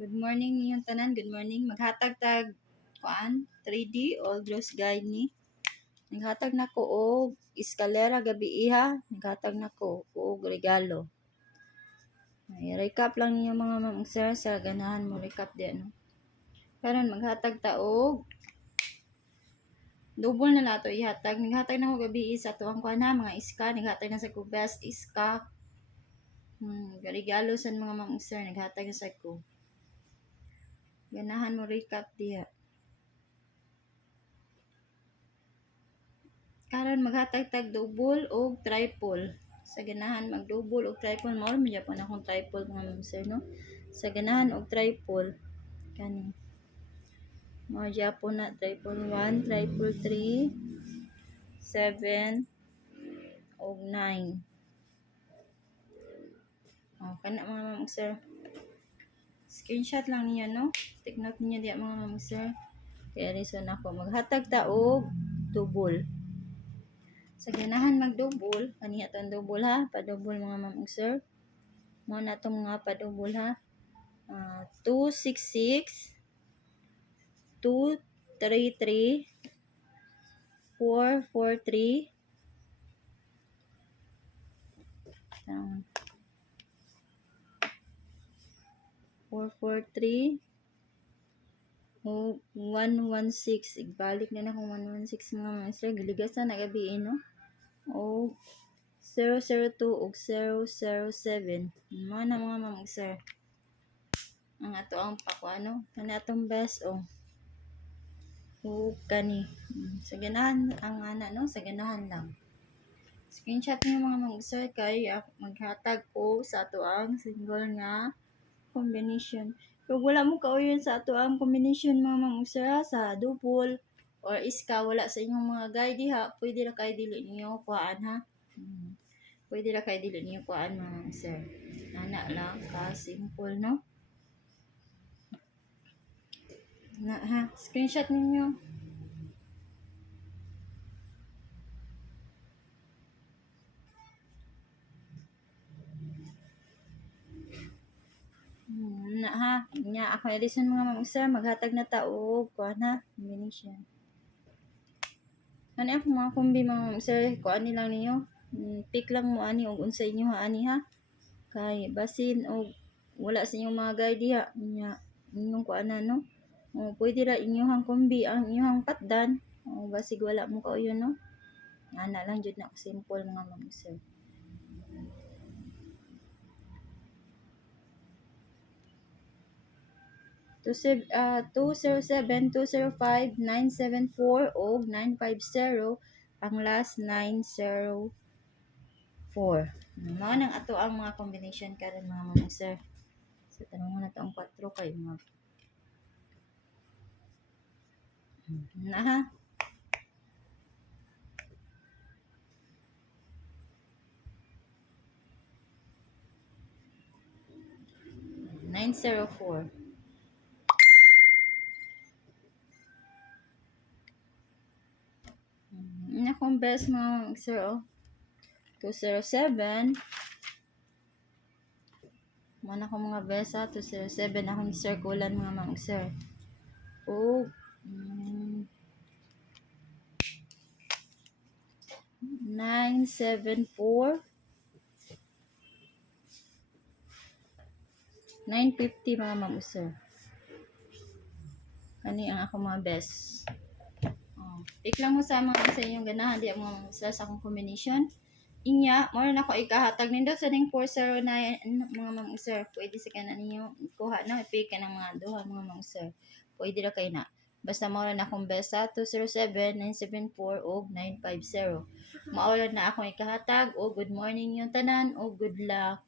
Good morning ninyong tanan. Good morning. Maghatag tag kuan 3D all Diyos guide ni. Naghatag nako og eskalera gabi iha. Naghatag nako og regalo. Ay, recap lang ninyo mga ma'am sir sa ganahan mo recap di ano. Karon maghatag ta og double na nato ihatag. Naghatag na ko gabi sa tuwang kuan ha mga iska. Naghatag na sa ko best iska. Regalo sa mga ma'am sir. Naghatag na sa ko. Ganahan mo recap diha. Karon maghatag tag double o triple. Sa ganahan mag double o triple mo man gyapon akong triple mga ma'am sir no. Sa ganahan og triple kani. Mo gyapon na triple 1, triple 3, 7 og 9. Oh, kana mga ma'am sir. Screenshot lang niya no. Take note niya diya mga ma'am sir. Kaya reason ako maghatag ta og double. Sa ganahan mag-double, kaniya itong double ha, pa-double mga ma'am sir. Mo na itong mga pa-double ha. 266, 233, 443, 443, o 116. Igbalik na na kung 116 mga ma'am sir. Giligasan na gabi no. O 002 o 007. Mga na mga ma'am sir. Ang ato ang pakuano. Kani atong best o. O kani. Sa ganahan ang ana no. Sa ganahan lang. Screenshot niyo mga ma'am sir kay maghatag ko sa ato ang single nga combination. Kung wala mo kauyon sa ato ang combination mga ma'am sir sa double or iska wala sa inyong mga guide ha, pwede ra kay dili niyo kuhaan ha. Pwede ra kay dili niyo kuhaan mga sir. Ana lang ka simple no. Na ha, screenshot ninyo. Na ha, nya ako edison mga ma'am sir maghatag na ta og kuhaan ha, combination. Ano ako mga kombi mga ma'am sir, kuhaan ni lang ninyo. Pick lang mo ani og unsa inyo ha ani ha. Kay basin og wala sa inyong mga guide ha nya inyong kuanan no. O pwede ra inyohang kombi ang inyong patdan. O basig wala mo kauyon no. Ana lang jud na simple mga ma'am sir. To 207, 205, 974 o 950 ang last 904. Mao nang ato ang mga combination karon mga ma'am sir. So tanong na to ang 4 kay mga na ha. Nine zero four. Akong best mga sir oh. 207. Mana ko mga best ha. 207 akong circulan mga mga sir. O 974 950 mga ma'am sir. Kani ang ako mga best. Pick lang mo sa mga sa inyong ganahan di ang mga sa akong combination. Inya, mo na ako ikahatag nindot sa ning 409 mga ma'am sir. Pwede sa kana ninyo kuha na i-pick ka ng mga duha mga ma'am sir. Pwede ra kay na. Basta mao na akong best sa 207 974 o 950. Mao na akong ikahatag o good morning yung tanan o good luck.